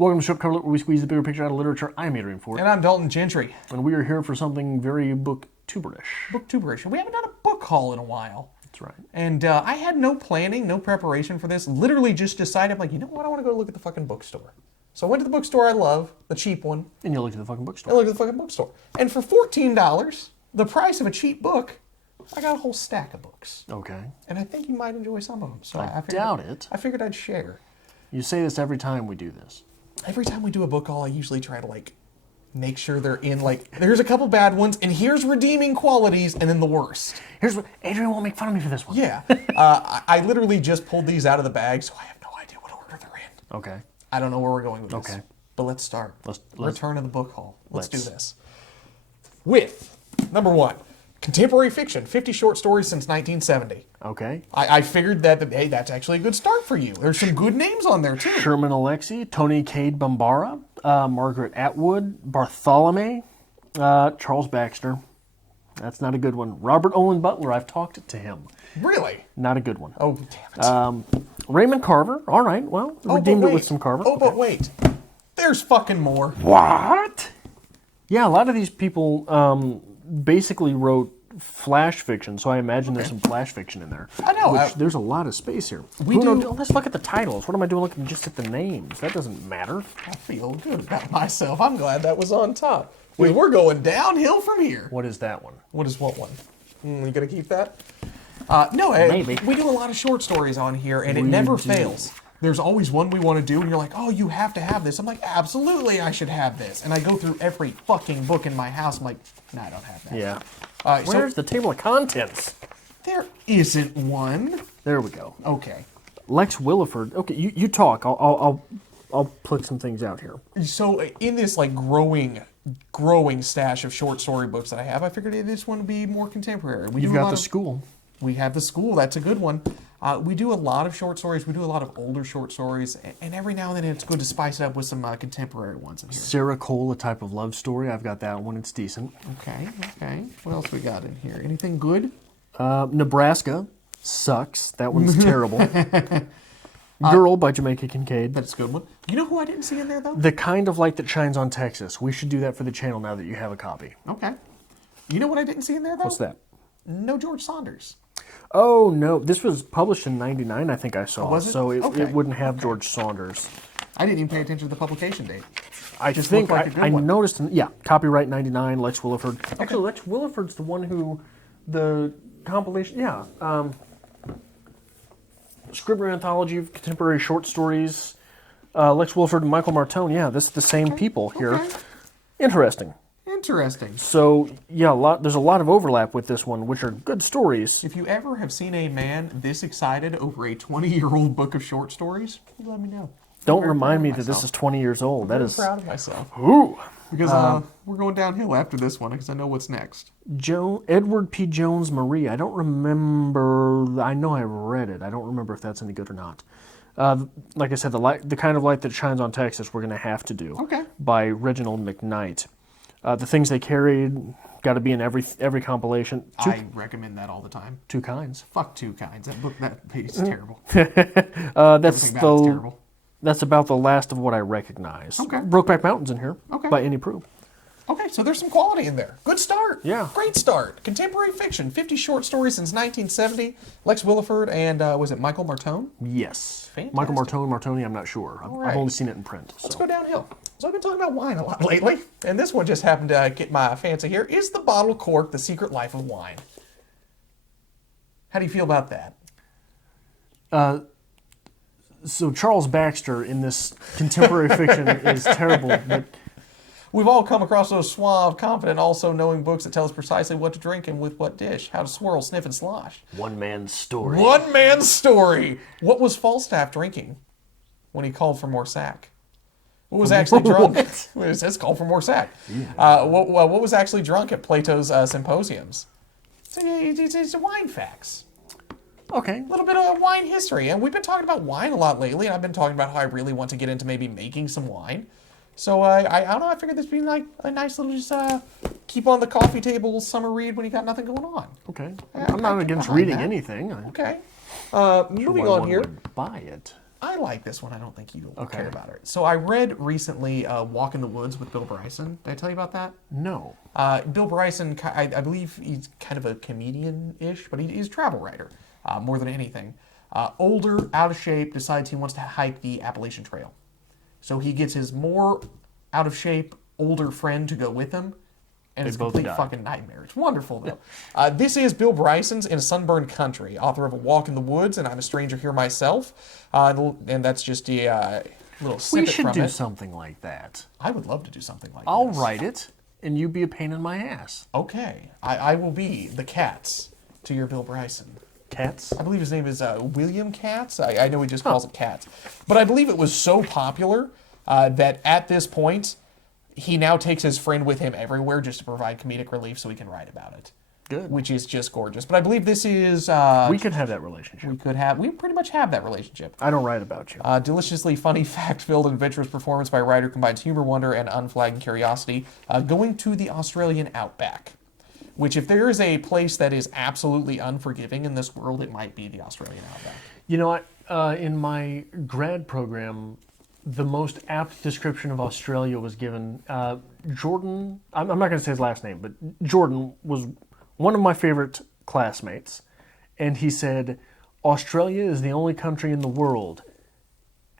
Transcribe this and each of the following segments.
Welcome to Ship Cover, where we squeeze the bigger picture out of literature. I'm Miriam Ford. And I'm Dalton Gentry. And we are here for something very booktuberish. Booktuberish. We haven't done a book haul in a while. That's right. And I had no planning, no preparation for this. Literally just decided, I'm like, you know what? I want to go look at the fucking bookstore. So I went to the bookstore I love, the cheap one. And you looked at the fucking bookstore. I looked at the fucking bookstore. And for $14, the price of a cheap book, I got a whole stack of books. Okay. And I think you might enjoy some of them. So I doubt it. I figured I'd share. You say this every time we do this. Every time we do a book haul, I usually try to, make sure they're in, there's a couple bad ones, and here's redeeming qualities, and then the worst. Here's what, Adrian won't make fun of me for this one. Yeah. I literally just pulled these out of the bag, so I have no idea what order they're in. Okay. I don't know where we're going with this. Okay. But let's start. Let's Return of the book haul. Let's do this. With, number one, contemporary fiction, 50 short stories since 1970. Okay. I figured that, hey, that's actually a good start for you. There's some good names on there, too. Sherman Alexie, Tony Cade Bambara, Margaret Atwood, Bartholomew, Charles Baxter. That's not a good one. Robert Owen Butler, I've talked to him. Really? Not a good one. Oh, damn it. Raymond Carver. All right, well, redeemed it with some Carver. Oh, but wait. There's fucking more. What? Yeah, a lot of these people basically wrote flash fiction, so I imagine there's some flash fiction in there. I know. There's a lot of space here. Let's look at the titles. What am I doing looking just at the names? That doesn't matter. I feel good about myself. I'm glad that was on top. Wait, we're going downhill from here. What is that one? What is what one? You gonna keep that? No, Maybe. We do a lot of short stories on here, and it never fails. There's always one we want to do, and you're like, oh, you have to have this. I'm like, absolutely, I should have this. And I go through every fucking book in my house. I'm like, no, I don't have that. Yeah. Where's the table of contents? There isn't one. There we go. Okay. Lex Williford. Okay, you talk. I'll pluck some things out here. So in this growing stash of short story books that I have, I figured this one would be more contemporary. You've got the school. We have the school. That's a good one. We do a lot of short stories. We do a lot of older short stories, and every now and then it's good to spice it up with some contemporary ones in here. Sarah Cole, A Type of Love Story. I've got that one. It's decent. Okay. What else we got in here? Anything good? Nebraska sucks. That one's terrible. Girl by Jamaica Kincaid. That's a good one. You know who I didn't see in there, though? The Kind of Light That Shines on Texas. We should do that for the channel now that you have a copy. Okay. You know what I didn't see in there, though? What's that? No George Saunders. Oh, no. This was published in 99, I think I saw. Oh, was it? So it Okay. wouldn't have George Saunders. I didn't even pay attention to the publication date. I Just think looked like a good I one. noticed, copyright 99, Lex Williford. Actually, Lex Williford's the one who, the compilation, Scribner Anthology of Contemporary Short Stories, Lex Williford and Michael Martone, this is the same people here. Okay. Interesting. So, there's a lot of overlap with this one, which are good stories. If you ever have seen a man this excited over a 20-year-old book of short stories, let me know. Don't remind me that this is 20 years old. I'm proud of myself. Ooh. Because we're going downhill after this one, because I know what's next. Edward P. Jones Marie. I don't remember. I know I read it. I don't remember if that's any good or not. Like I said, the Kind of Light That Shines on Texas, we're going to have to do. Okay. By Reginald McKnight. The Things They Carried, got to be in every compilation. I recommend that all the time. Two Kinds. Fuck Two Kinds. That piece is terrible. That's terrible. That's about the last of what I recognize. Okay. Brokeback Mountain's in here. Okay. By Annie Proulx. Okay, so there's some quality in there. Good start. Yeah. Great start. Contemporary fiction, 50 short stories since 1970. Lex Williford and, was it Michael Martone? Yes. Fantastic. Michael Martone, I'm not sure. I've only seen it in print. Let's go downhill. So I've been talking about wine a lot lately, and this one just happened to get my fancy here. Is The Bottle Cork, The Secret Life of Wine? How do you feel about that? So Charles Baxter in this contemporary fiction is terrible, but We've all come across those suave, confident, also knowing books that tell us precisely what to drink and with what dish, how to swirl, sniff, and slosh. one man's story. One man's story. What was Falstaff drinking when he called for more sack? What was actually drunk? It says call for more sack. Yeah. What was actually drunk at Plato's symposiums? It's wine facts. Okay. A little bit of wine history. And we've been talking about wine a lot lately, and I've been talking about how I really want to get into maybe making some wine. So I don't know, I figured this would be like a nice little just keep on the coffee table summer read when you got nothing going on. Okay. I'm not against reading anything. Okay. Sure Moving why on one here. would buy it. I like this one. I don't think you'll care about it. So I read recently Walk in the Woods with Bill Bryson. Did I tell you about that? No. Bill Bryson, I believe he's kind of a comedian-ish, but he's a travel writer more than anything. Older, out of shape, decides he wants to hike the Appalachian Trail. So he gets his more out of shape, older friend to go with him. And it's a complete fucking nightmare. It's wonderful, though. This is Bill Bryson's In a Sunburned Country, author of A Walk in the Woods and I'm a Stranger Here Myself. And that's just a little snippet from it. We should do something like that. I would love to do something like that. I'll write it, and you be a pain in my ass. Okay. I will be the Cats to your Bill Bryson. Cats? I believe his name is William Katz. I know he just calls it Cats. But I believe it was so popular that at this point, he now takes his friend with him everywhere just to provide comedic relief so he can write about it. Good. Which is just gorgeous. But I believe this is... we could have that relationship. We pretty much have that relationship. I don't write about you. Deliciously funny, fact-filled, and adventurous performance by a writer combines humor, wonder, and unflagging curiosity. Going to the Australian outback. Which, if there is a place that is absolutely unforgiving in this world, it might be the Australian outback. You know, in my grad program... The most apt description of Australia was given. Jordan, I'm not going to say his last name, but Jordan was one of my favorite classmates. And he said, Australia is the only country in the world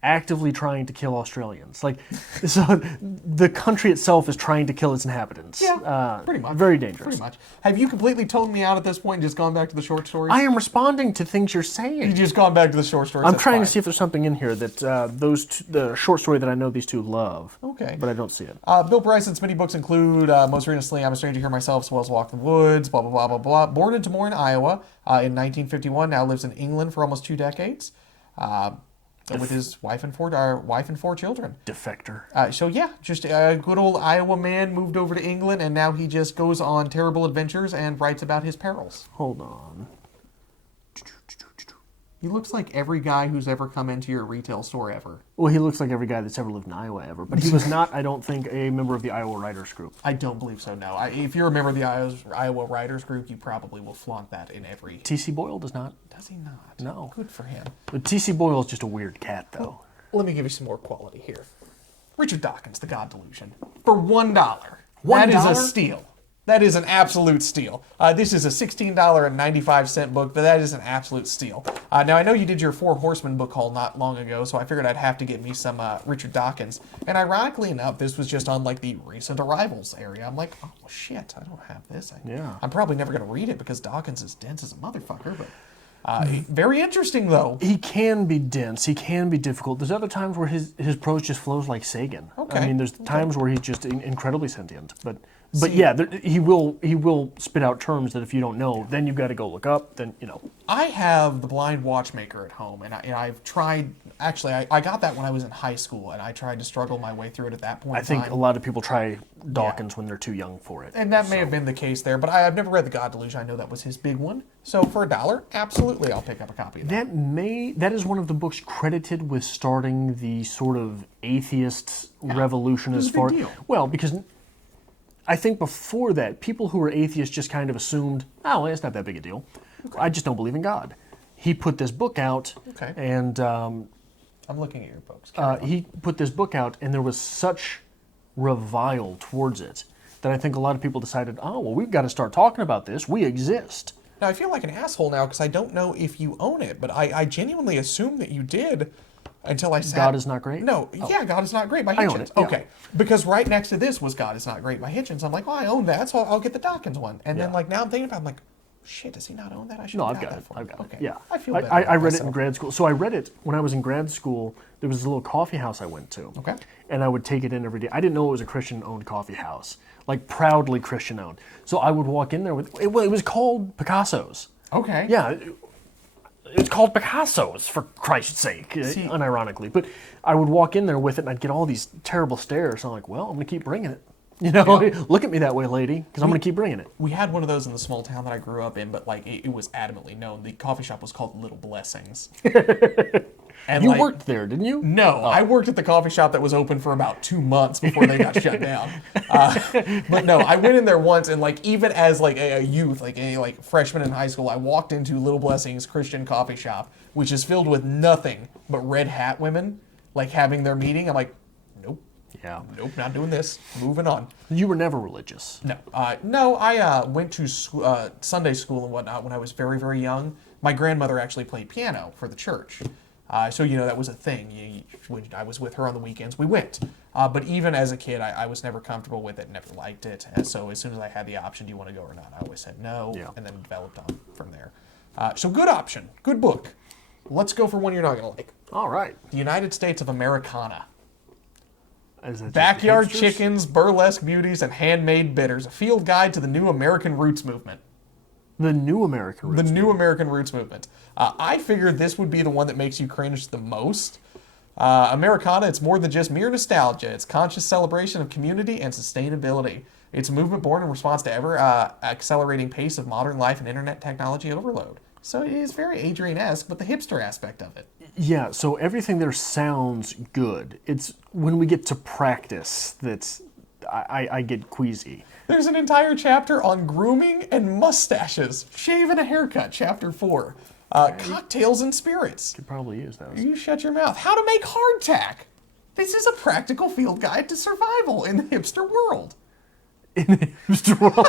actively trying to kill Australians. Like, so the country itself is trying to kill its inhabitants. Yeah, pretty much. Very dangerous. Pretty much. Have you completely toned me out at this point and just gone back to the short stories? I am responding to things you're saying. You've just gone back to the short stories. I'm trying to see if there's something in here that the short story that I know these two love. Okay. But I don't see it. Bill Bryson's many books include, most recently, I'm a Stranger Here Myself, as well as Walk in the Woods, blah, blah, blah, blah, blah. Born in Des Moines, Iowa in 1951, now lives in England for almost 2 decades. With his wife and four children. Defector. So yeah, just a good old Iowa man moved over to England, and now he just goes on terrible adventures and writes about his perils. Hold on. He looks like every guy who's ever come into your retail store ever. Well, he looks like every guy that's ever lived in Iowa ever. But he was not, I don't think, a member of the Iowa Writers Group. I don't believe so, no. If you're a member of the Iowa Writers Group, you probably will flaunt that in every... T.C. Boyle does not. Does he not? No. Good for him. But T.C. Boyle is just a weird cat, though. Let me give you some more quality here. Richard Dawkins, The God Delusion. For $1. That is a steal. That is an absolute steal. This is a $16.95 book, but that is an absolute steal. Now, I know you did your Four Horsemen book haul not long ago, so I figured I'd have to get me some Richard Dawkins. And ironically enough, this was just on like the recent arrivals area. I'm like, oh, shit, I don't have this. I'm probably never going to read it because Dawkins is dense as a motherfucker, but very interesting, though. He can be dense. He can be difficult. There's other times where his prose just flows like Sagan. Okay. I mean, there's times where he's just incredibly sentient, but yeah, he will spit out terms that if you don't know, then you've got to go look up. Then I have The Blind Watchmaker at home, and I've tried. Actually, I got that when I was in high school, and I tried to struggle my way through it at that point. I think a lot of people try Dawkins when they're too young for it, and that may have been the case there. But I've never read The God Delusion. I know that was his big one. So for $1, absolutely, I'll pick up a copy of that. That is one of the books credited with starting the sort of atheist revolution as far. Well, because I think before that, people who were atheists just kind of assumed, oh, it's not that big a deal. Okay. I just don't believe in God. He put this book out, and I'm looking at your books. He put this book out, and there was such revile towards it that I think a lot of people decided, oh, well, we've got to start talking about this. We exist. Now, I feel like an asshole now because I don't know if you own it, but I genuinely assumed that you did. Until I sat... God is Not Great? No, yeah, God is Not Great by Hitchens. I own it, yeah. Okay, because right next to this was God is Not Great by Hitchens. I'm like, well, I own that, so I'll get the Dawkins one. And then, like, now I'm thinking about it, I'm like, shit, does he not own that? I should have got that for him. I've got it. Okay. Yeah. I feel better I read it in grad school. So I read it when I was in grad school. There was a little coffee house I went to. Okay. And I would take it in every day. I didn't know it was a Christian-owned coffee house, like proudly Christian-owned. So I would walk in there with, it was called Picasso's. Okay. Yeah. It's called Picasso's, for Christ's sake, unironically. But I would walk in there with it, and I'd get all these terrible stares. I'm like, well, I'm going to keep bringing it. Look at me that way, lady, because I'm going to keep bringing it. We had one of those in the small town that I grew up in, but like it was adamantly known. The coffee shop was called Little Blessings. And you worked there, didn't you? No, I worked at the coffee shop that was open for about 2 months before they got shut down. But no, I went in there once, and like even as like a youth, like a freshman in high school, I walked into Little Blessings Christian coffee shop, which is filled with nothing but red hat women, like having their meeting, I'm like, nope. Yeah. Nope, not doing this. Moving on. You were never religious. No. No, I went to Sunday school and whatnot when I was very, very young. My grandmother actually played piano for the church. So, that was a thing. When I was with her on the weekends, we went. But even as a kid, I was never comfortable with it, never liked it. And so as soon as I had the option, do you want to go or not? I always said no, and then developed on from there. So good option. Good book. Let's go for one you're not going to like. All right. The United States of Americana. Is that Backyard just hipsters? chickens, burlesque beauties, and handmade bitters. A field guide to the new American roots movement. The new American roots. The new American roots movement. I figured this would be the one that makes you cringe the most. Americana, it's more than just mere nostalgia. It's conscious celebration of community and sustainability. It's a movement born in response to ever accelerating pace of modern life and internet technology overload. So it is very Adrian-esque, but the hipster aspect of it. Yeah, so everything there sounds good. It's when we get to practice that's I get queasy. There's an entire chapter on grooming and mustaches. Shave and a haircut, chapter 4. Cocktails and spirits. Could probably use those. You shut your mouth. How to make hardtack. This is a practical field guide to survival in the hipster world. In the hipster world.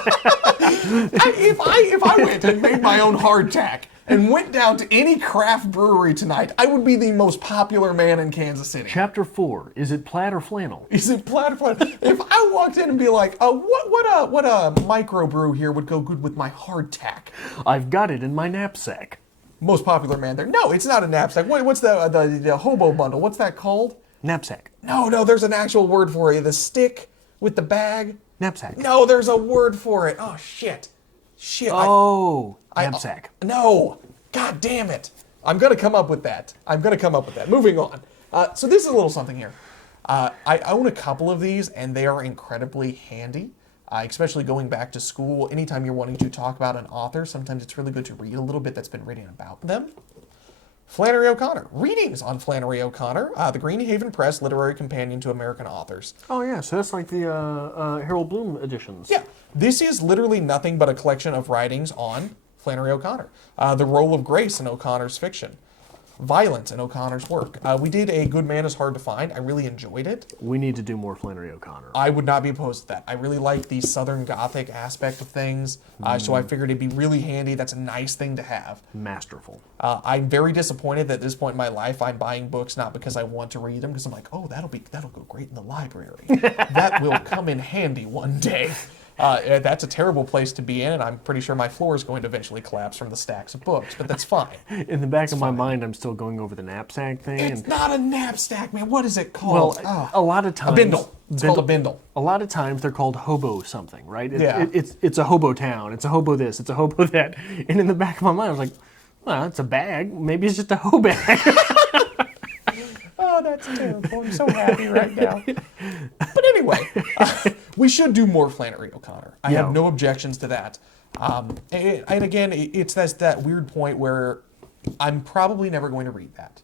If I went and made my own hardtack and went down to any craft brewery tonight, I would be the most popular man in Kansas City. Chapter 4. Is it plaid or flannel? Is it plaid or flannel? If I walked in and be like, what a microbrew here would go good with my hardtack? I've got it in my knapsack. Most popular man there. No, it's not a knapsack. What's the hobo bundle? What's that called? Knapsack. No, there's an actual word for it. The stick with the bag. Knapsack. No, there's a word for it. Oh, shit. Oh, knapsack. No. God damn it. I'm going to come up with that. Moving on. So this is a little something here. I own a couple of these, and they are incredibly handy, especially going back to school. Anytime you're wanting to talk about an author, sometimes it's really good to read a little bit that's been written about them. Flannery O'Connor. Readings on Flannery O'Connor, the Greenhaven Press Literary Companion to American Authors. Oh, yeah, so that's like the Harold Bloom editions. Yeah, this is literally nothing but a collection of writings on Flannery O'Connor. The role of grace in O'Connor's fiction. Violence in O'Connor's work. We did A Good Man is Hard to Find. I really enjoyed it. We need to do more Flannery O'Connor. I would not be opposed to that. I really like the Southern Gothic aspect of things, so I figured it'd be really handy. That's a nice thing to have. Masterful. I'm very disappointed that at this point in my life I'm buying books not because I want to read them, because I'm like, oh, that'll go great in the library. That will come in handy one day. That's a terrible place to be in, and I'm pretty sure my floor is going to eventually collapse from the stacks of books, but that's fine. In the back of my mind, I'm still going over the knapsack thing. It's not a knapsack, man. What is it called? Well, a lot of times... A bindle. It's called a bindle. A lot of times they're called hobo something, right? Yeah. It's a hobo town. It's a hobo this. It's a hobo that. And in the back of my mind, I was like, well, it's a bag. Maybe it's just a hoe bag. Oh, that's terrible. I'm so happy right now. But anyway, we should do more Flannery O'Connor. I have no objections to that. And again, it's that weird point where I'm probably never going to read that.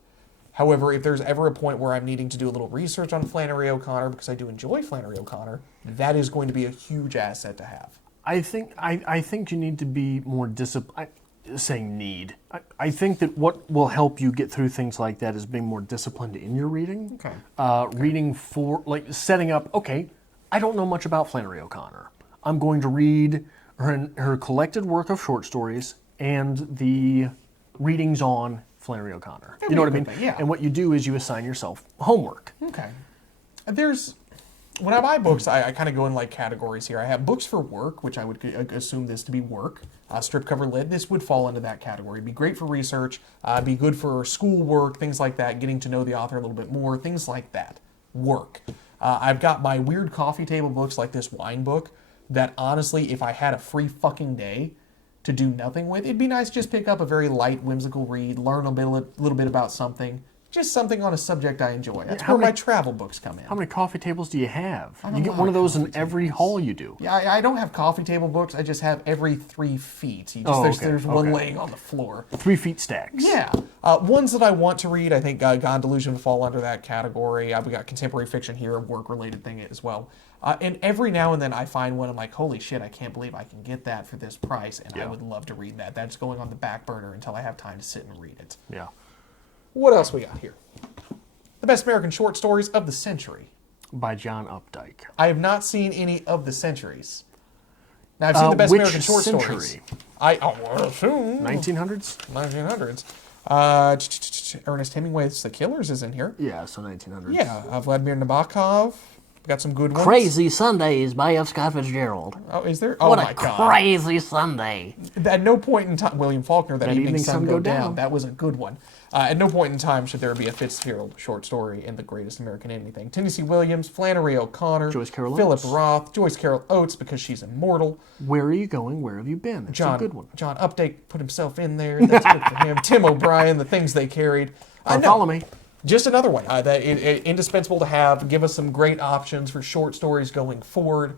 However, if there's ever a point where I'm needing to do a little research on Flannery O'Connor, because I do enjoy Flannery O'Connor, that is going to be a huge asset to have. I think you need to be more disciplined. Saying need. I think that what will help you get through things like that is being more disciplined in your reading. Okay. Reading for, like, setting up, okay, I don't know much about Flannery O'Connor. I'm going to read her collected work of short stories and the readings on Flannery O'Connor. You know what I mean? Yeah. And what you do is you assign yourself homework. Okay. When I buy books, I kind of go in like categories here. I have books for work, which I would assume this to be work. Strip cover lid, this would fall into that category. Be great for research, be good for school work, things like that, getting to know the author a little bit more, things like that. Work. I've got my weird coffee table books like this wine book that honestly, if I had a free fucking day to do nothing with, it'd be nice to just pick up a very light, whimsical read, learn a little bit about something. Just something on a subject I enjoy. That's where my travel books come in. How many coffee tables do you have? You get one of those in every hall you do. Yeah, I don't have coffee table books. I just have every 3 feet. There's one laying on the floor. 3 feet stacks. Yeah. Ones that I want to read, I think Gone Delusion would fall under that category. We got contemporary fiction here, a work-related thing as well. And every now and then I find one, I'm like, holy shit, I can't believe I can get that for this price, and I would love to read that. That's going on the back burner until I have time to sit and read it. Yeah. What else we got here? The best American short stories of the century. By John Updike. I have not seen any of the centuries. Now, I've seen the best American short century? stories. I assume 1900s? 1900s. Ernest Hemingway's The Killers is in here. Yeah, so 1900s. Yeah, Vladimir Nabokov. We got some good ones. Crazy Sundays by F. Scott Fitzgerald. Oh, is there? Oh What my a God. crazy Sunday. At no point in time, William Faulkner, that evening sun go down. down. That was a good one. At no point in time should there be a Fitzgerald short story in The Greatest American Anything. Tennessee Williams, Flannery O'Connor, Joyce Carol Philip Oates. Roth, Joyce Carol Oates because she's immortal. Where are you going? Where have you been? It's a good one. John Updike put himself in there. That's good for him. Tim O'Brien, The Things They Carried. Bartholomew. Just another one that indispensable to have. Give us some great options for short stories going forward.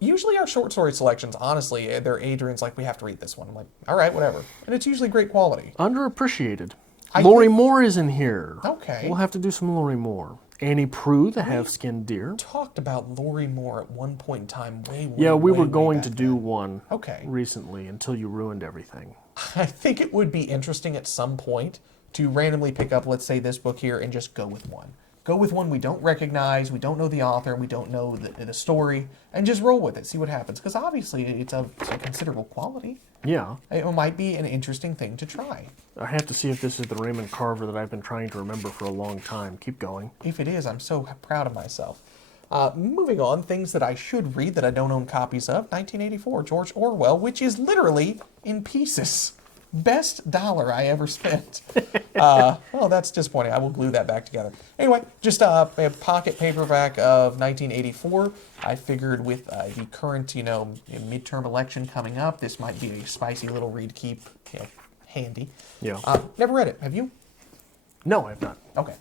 Usually our short story selections, honestly, they're Adrian's like, we have to read this one. I'm like, all right, whatever. And it's usually great quality. Underappreciated. I Lori think- Moore is in here. Okay. We'll have to do some Lori Moore. Annie Prue, the half-skinned deer. Talked about Lori Moore at one point in time, way Yeah, we way were going back to do then. one Okay. recently until you ruined everything. I think it would be interesting at some point to randomly pick up, let's say, this book here and just go with one. Go with one we don't recognize, we don't know the author, we don't know the story, and just roll with it, see what happens. Because obviously it's of some considerable quality. Yeah. It might be an interesting thing to try. I have to see if this is the Raymond Carver that I've been trying to remember for a long time. Keep going. If it is, I'm so proud of myself. Moving on, things that I should read that I don't own copies of. 1984, George Orwell, which is literally in pieces. Best dollar I ever spent. Well, that's disappointing. I will glue that back together. Anyway, just a pocket paperback of 1984. I figured with the current, midterm election coming up, this might be a spicy little read to keep, handy. Yeah. Never read it. Have you? No, I've not. Okay.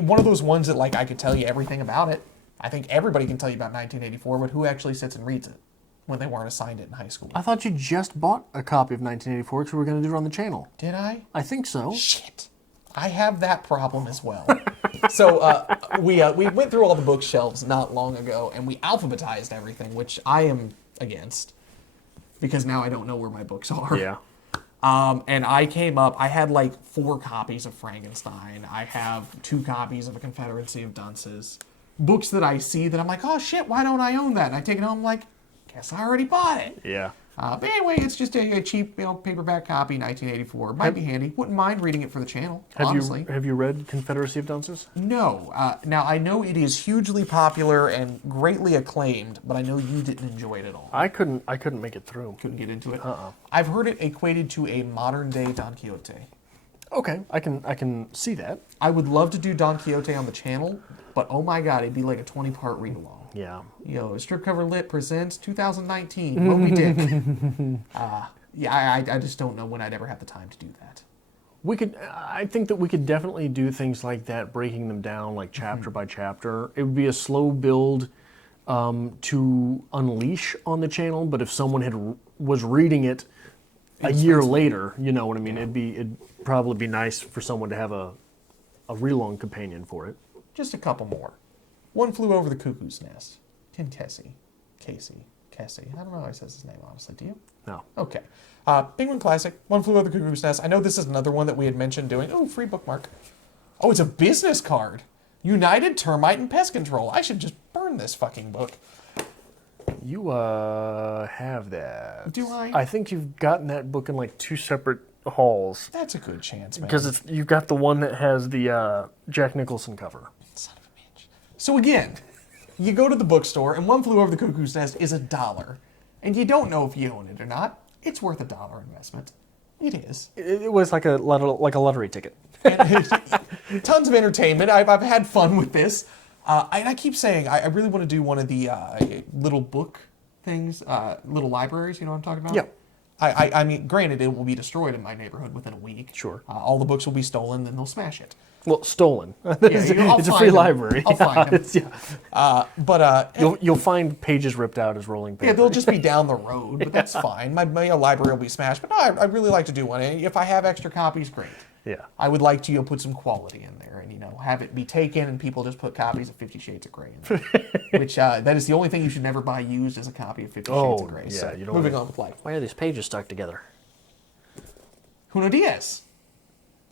One of those ones that, I could tell you everything about it. I think everybody can tell you about 1984, but who actually sits and reads it when they weren't assigned it in high school? I thought you just bought a copy of 1984 because we were going to do it on the channel. Did I? I think so. Shit. I have that problem as well. So we went through all the bookshelves not long ago, and we alphabetized everything, which I am against, because now I don't know where my books are. Yeah. And I came up, I had 4 copies of Frankenstein. I have 2 copies of A Confederacy of Dunces. Books that I see that I'm like, oh shit, why don't I own that? And I take it home, I'm like, guess I already bought it. Yeah. But anyway, it's just a cheap, paperback copy, 1984. Might be handy. Wouldn't mind reading it for the channel, honestly. Have you read Confederacy of Dunces? No. Now, I know it is hugely popular and greatly acclaimed, but I know you didn't enjoy it at all. I couldn't make it through. Couldn't get into it. I've heard it equated to a modern-day Don Quixote. Okay, I can see that. I would love to do Don Quixote on the channel, but oh my god, it'd be like a 20-part read-along. Yeah. Strip Cover Lit presents 2019 Moby Dick. I just don't know when I'd ever have the time to do that. I think that we could definitely do things like that, breaking them down like chapter by chapter. It would be a slow build to unleash on the channel, but if someone was reading it a year later, you know what I mean? It'd probably be nice for someone to have a real-long companion for it. Just a couple more. One Flew Over the Cuckoo's Nest. Tim Casey. I don't know how he says his name, honestly. Do you? No. Okay. Penguin Classic. One Flew Over the Cuckoo's Nest. I know this is another one that we had mentioned doing. Oh, free bookmark. Oh, it's a business card. United Termite and Pest Control. I should just burn this fucking book. You have that. Do I? I think you've gotten that book in 2 separate hauls. That's a good chance, man. Because you've got the one that has the Jack Nicholson cover. Son of a bitch. So again, you go to the bookstore and One Flew Over the Cuckoo's Nest is $1. And you don't know if you own it or not. It's worth $1 investment. It is. It was like a lottery ticket. Tons of entertainment. I've had fun with this. And I keep saying, I really want to do one of the little book things, little libraries, you know what I'm talking about? Yeah. I mean, granted, it will be destroyed in my neighborhood within a week. Sure. All the books will be stolen, then they'll smash it. Well, stolen. I'll It's a find free them. library. I'll find them. Yeah. You'll find pages ripped out as rolling paper. Yeah, they'll just be down the road, but that's fine. My library will be smashed. But no, I'd really like to do one. And if I have extra copies, great. Yeah. I would like to put some quality in there and have it be taken and people just put copies of 50 Shades of Grey in there. Which that is the only thing you should never buy used as a copy of 50 Shades of Grey. Yeah, So you don't moving want on with life. Why are these pages stuck together? Juno Diaz.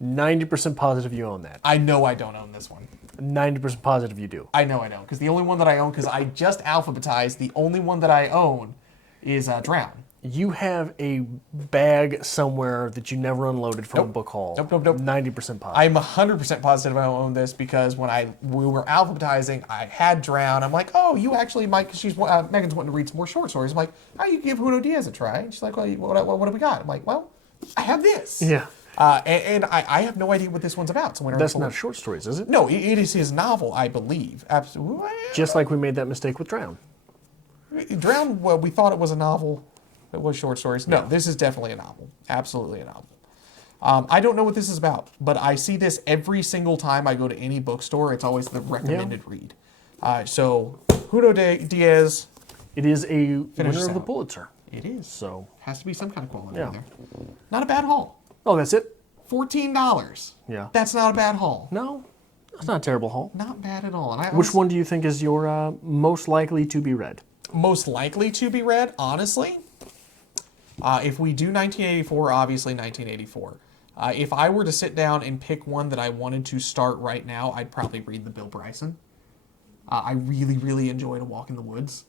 90% positive you own that. I know I don't own this one. 90% positive you do. I know I don't, because the only one that I own, because I just alphabetized, the only one that I own is Drown. You have a bag somewhere that you never unloaded from a book haul. Nope. 90% positive. I'm 100% positive I own this because when we were alphabetizing, I had Drown. I'm like, oh, you actually might, because Megan's wanting to read some more short stories. I'm like, oh, you give Hudo Diaz a try. And she's like, well, what do we got? I'm like, well, I have this. Yeah. And I have no idea what this one's about. So That's not short stories, is it? No, it is his novel, I believe. Absolutely. Just like we made that mistake with Drown. Drown, well, we thought it was a novel. It was short stories. No, this is definitely a novel. Absolutely a novel. I don't know what this is about, but I see this every single time I go to any bookstore. It's always the recommended read. So, Hudo Diaz. It is a winner of the out. Pulitzer. It is. So, Has to be some kind of quality Yeah. in there. Not a bad haul. oh, that's it? $14. Yeah. That's not a bad haul. No, that's not a terrible haul. Not bad at all. And Which one do you think is your most likely to be read? most likely to be read, honestly? If we do 1984, obviously 1984. If I were to sit down and pick one that I wanted to start right now, I'd probably read the Bill Bryson. I really, really enjoyed A Walk in the Woods.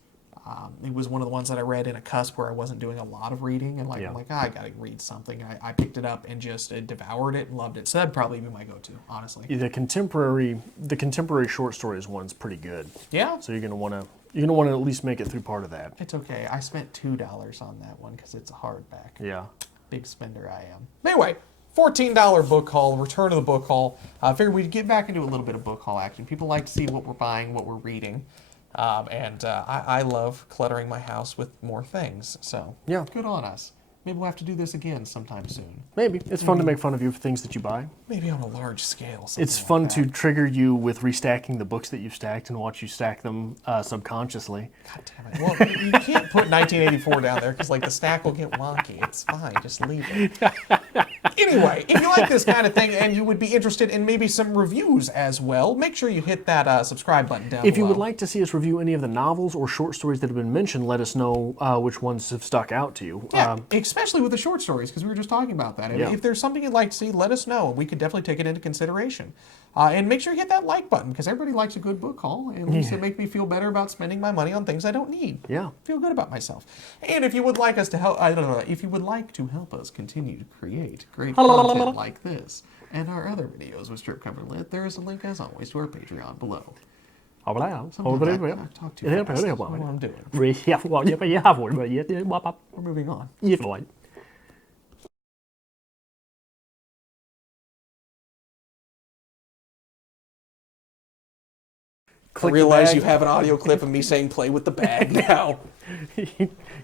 It was one of the ones that I read in a cusp where I wasn't doing a lot of reading, and I'm like, I gotta read something. I picked it up and just devoured it and loved it. So that'd probably be my go-to, honestly. The contemporary short stories one's pretty good. Yeah, So you're gonna want to at least make it through part of that. it's okay. I spent $2 on that one because it's a hardback. Yeah. Big spender I am. Anyway, $14 book haul, return to the book haul. I figured we'd get back into a little bit of book haul action. People like to see what we're buying, what we're reading. I love cluttering my house with more things. So, Yeah. good on us. Maybe we'll have to do this again sometime soon. Maybe it's fun to make fun of you for things that you buy. Maybe on a large scale. It's fun to trigger you with restacking the books that you've stacked and watch you stack them subconsciously. God damn it. Well, you can't put 1984 down there because, the stack will get wonky. It's fine. Just leave it. Anyway, if you like this kind of thing and you would be interested in maybe some reviews as well, make sure you hit that subscribe button down If you below. would like to see us review any of the novels or short stories that have been mentioned, let us know which ones have stuck out to you. Yeah, especially with the short stories, because we were just talking about that. And Yeah. if there's something you'd like to see, let us know, and we could definitely take it into consideration. And make sure you hit that like button, because everybody likes a good book haul, and at least it makes me feel better about spending my money on things I don't need. Yeah. Feel good about myself. And if you would like us to help, if you would like to help us continue to create great content like this and our other videos with Strip Cover Lit, there is a link, as always, to our Patreon below. Sometimes I talk too fast. That's what I'm doing. We're moving on. I realize you have an audio clip of me saying play with the bag now.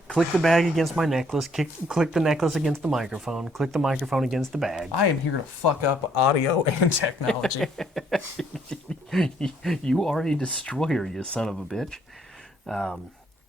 Click the bag against my necklace, click the necklace against the microphone, click the microphone against the bag. I am here to fuck up audio and technology. You are a destroyer, you son of a bitch.